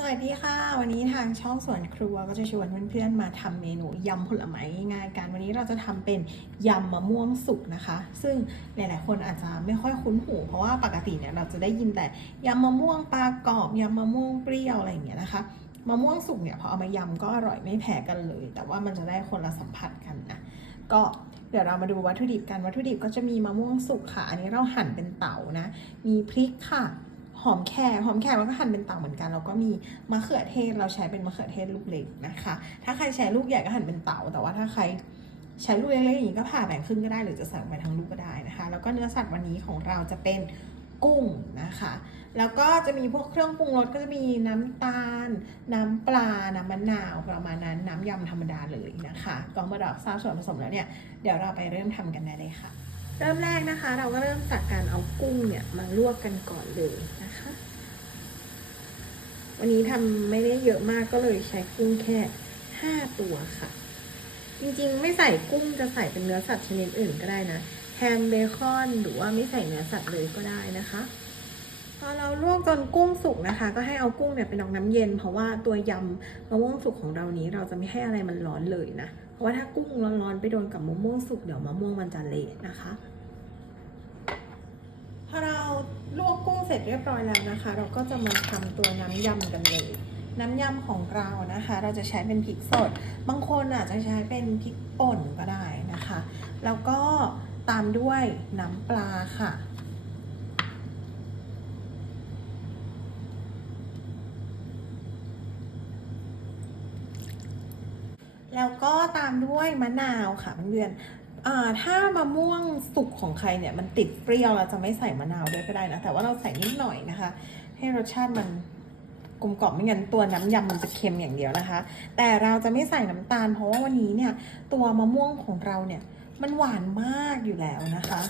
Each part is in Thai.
สวัสดีค่ะ วันนี้ทางช่องสวนครัวก็จะชวนเพื่อนๆมาทำเมนูยำผลไม้ง่ายๆกันวันนี้เราจะทำเป็นยำมะม่วงสุกนะคะ ซึ่งหลายๆคนอาจจะไม่ค่อยคุ้นหู เพราะว่าปกติเนี่ยเราจะได้ยินแต่ยำมะม่วงปลากรอบยำมะม่วงเปรี้ยวอะไรอย่างเงี้ยนะคะมะม่วงสุกเนี่ยพอเอามายำก็อร่อยไม่แพ้กันเลย แต่ว่ามันจะได้คนละสัมผัสกันนะก็เดี๋ยวเรามาดูวัตถุดิบกันวัตถุดิบก็จะมีมะม่วงสุกค่ะอันนี้เราหั่นเป็นเต๋านะ มีพริกค่ะ หอมแขกหอมแขกเราก็หั่นเป็นเต่าเหมือนกันแล้วก็มีมะเขือเทศเราใช้เป็นมะเขือเทศลูกเล็กนะคะ ถ้าใครใช้ลูกใหญ่ก็หั่นเป็นเต่าแต่ว่าถ้าใครใช้ลูกเล็กๆอย่างนี้ก็ผ่าแบ่งครึ่งก็ได้หรือจะใส่งไปทั้งลูกก็ได้นะคะ แล้วก็เนื้อสัตว์วันนี้ของเราจะเป็นกุ้งนะคะ แล้วก็จะมีพวกเครื่องปรุงรสก็จะมีน้ำตาล น้ำปลา น้ำมะนาวประมาณนั้นน้ำยำธรรมดาเลยนะคะก็เมื่อเราทราบส่วนผสมแล้วเนี่ย เดี๋ยวเราไปเริ่มทำกันได้เลยค่ะ เริ่มแรกนะคะ เราก็เริ่มจากการเอากุ้งเนี่ยมาลวกกันก่อนเลยนะคะ วันนี้ทำไม่ได้เยอะมากก็เลยใช้กุ้งแค่ห้าตัวค่ะ จริงๆ ไม่ใส่กุ้งจะใส่เป็นเนื้อสัตว์ชนิดอื่นก็ได้นะแฮมเบคอนหรือว่าไม่ใส่เนื้อสัตว์เลยก็ได้นะคะพอเราลวกจนกุ้งสุกนะคะ ก็ให้เอากุ้งเนี่ยไปนอกน้ำเย็น เพราะว่าตัวยำมะม่วงสุกของเรานี้เราจะไม่ให้อะไรมันร้อนเลยนะ ราะว่าถ้ากุ้งร้อนๆไปโดนกับมะม่วงสุกเดี๋ยวมะม่วงมันจะเละนะคะพอเราลวกกุ้งเสร็จเรียบร้อยแล้วนะคะ เราก็จะมาทำตัวน้ำยำกันเลย น้ำยำของเรานะคะ เราจะใช้เป็นพริกสด บางคนอาจจะใช้เป็นพริกป่นก็ได้นะคะ แล้วก็ตามด้วยน้ำปลาค่ะ แล้วก็ตามด้วยมะนาวค่ะเพื่อนอถ้ามะม่วงสุกของใครเนี่ยมันติดเปรี้ยวเราจะไม่ใส่มะนาวด้วยก็ได้นะ แต่ว่าเราใส่นิดหน่อยนะคะ ให้รสชาติมันกลมกล่อมไม่งั้นตัวน้ำยำมันจะเค็มอย่างเดียวนะคะ แต่เราจะไม่ใส่น้ำตาล เพราะว่าวันนี้เนี่ยตัวมะม่วงของเราเนี่ยมันหวานมากอยู่แล้วนะคะ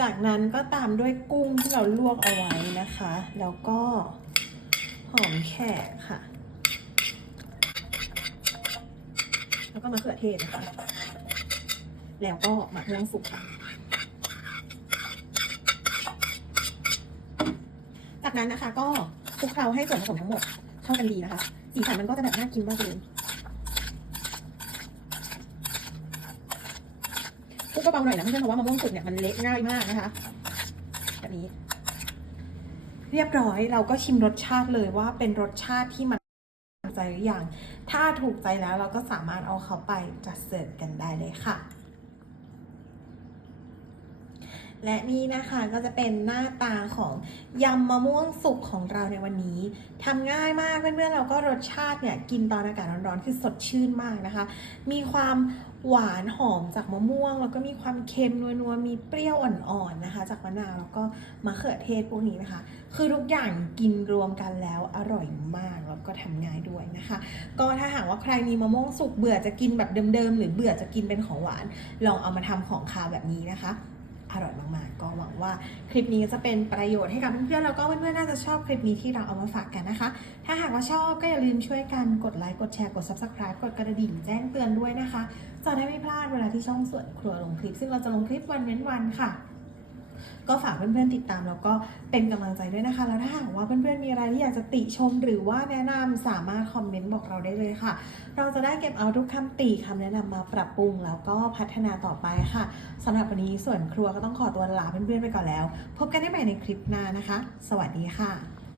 จากนั้นก็ตามด้วยกุ้งที่เราลวกเอาไว้นะคะ แล้วก็ หอมแขกค่ะ แล้วก็มะเขือเทศนะคะ แล้วก็มะม่วงสุกค่ะ จากนั้นนะคะก็คลุกเคล้าให้ส่วนผสมทั้งหมดเข้ากันดีนะคะ สีสันมันก็จะแบบน่ากินมากเลยคลุกเบาๆหน่อยนะเพื่อนๆเพราะว่ามะม่วงสุกเนี่ยมันเละง่ายมากนะคะแบบนี้ เรียบร้อยเราก็ชิมรสชาติเลยว่าเป็นรสชาติที่มันถูกใจหรือยัง ถ้าถูกใจแล้วเราก็สามารถเอาเขาไปจัดเสิร์ฟกันได้เลยค่ะ และนี่นะคะก็จะเป็นหน้าตาของยำมะม่วงสุกของเราในวันนี้ทำง่ายมากเพื่อนๆเราก็รสชาติเนี่ยกินตอนอากาศร้อนๆคือสดชื่นมากนะคะ มีความหวานหอมจากมะม่วง แล้วก็มีความเค็มนัวๆมีเปรี้ยวอ่อนๆนะคะ จากมะนาวแล้วก็มะเขือเทศพวกนี้นะคะ คือทุกอย่างกินรวมกันแล้วอร่อยมากแล้วก็ทำง่ายด้วยนะคะ ก็ถ้าหากว่าใครมีมะม่วงสุกเบื่อจะกินแบบเดิมๆหรือเบื่อจะกินเป็นของหวาน ลองเอามาทำของคาวแบบนี้นะคะ อร่อยมากๆ ก็หวังว่าคลิปนี้จะเป็นประโยชน์ให้กับเพื่อนๆแล้วก็เพื่อนๆน่าจะชอบคลิปนี้ที่เราเอามาฝากกันนะคะ ถ้าหากว่าชอบก็อย่าลืมช่วยกันกดไลค์กดแชร์กด subscribe กดกระดิ่งแจ้งเตือนด้วยนะคะจะได้ไม่พลาดเวลาที่ช่องสวนครัวลงคลิป ซึ่งเราจะลงคลิปวันเว้นวันค่ะ ก็ฝากเพื่อนๆติดตามแล้วก็เป็นกำลังใจด้วยนะคะ แล้วถ้าหากว่าเพื่อนๆมีอะไรที่อยากจะติชมหรือว่าแนะนำสามารถคอมเมนต์บอกเราได้เลยค่ะ เราจะได้เก็บเอาทุกคำติคำแนะนำมาปรับปรุง แล้วก็พัฒนาต่อไปค่ะสำหรับวันนี้ส่วนครัวก็ต้องขอตัวลาเพื่อนๆไปก่อนแล้ว พบกันได้ใหม่ในคลิปหน้านะคะ สวัสดีค่ะ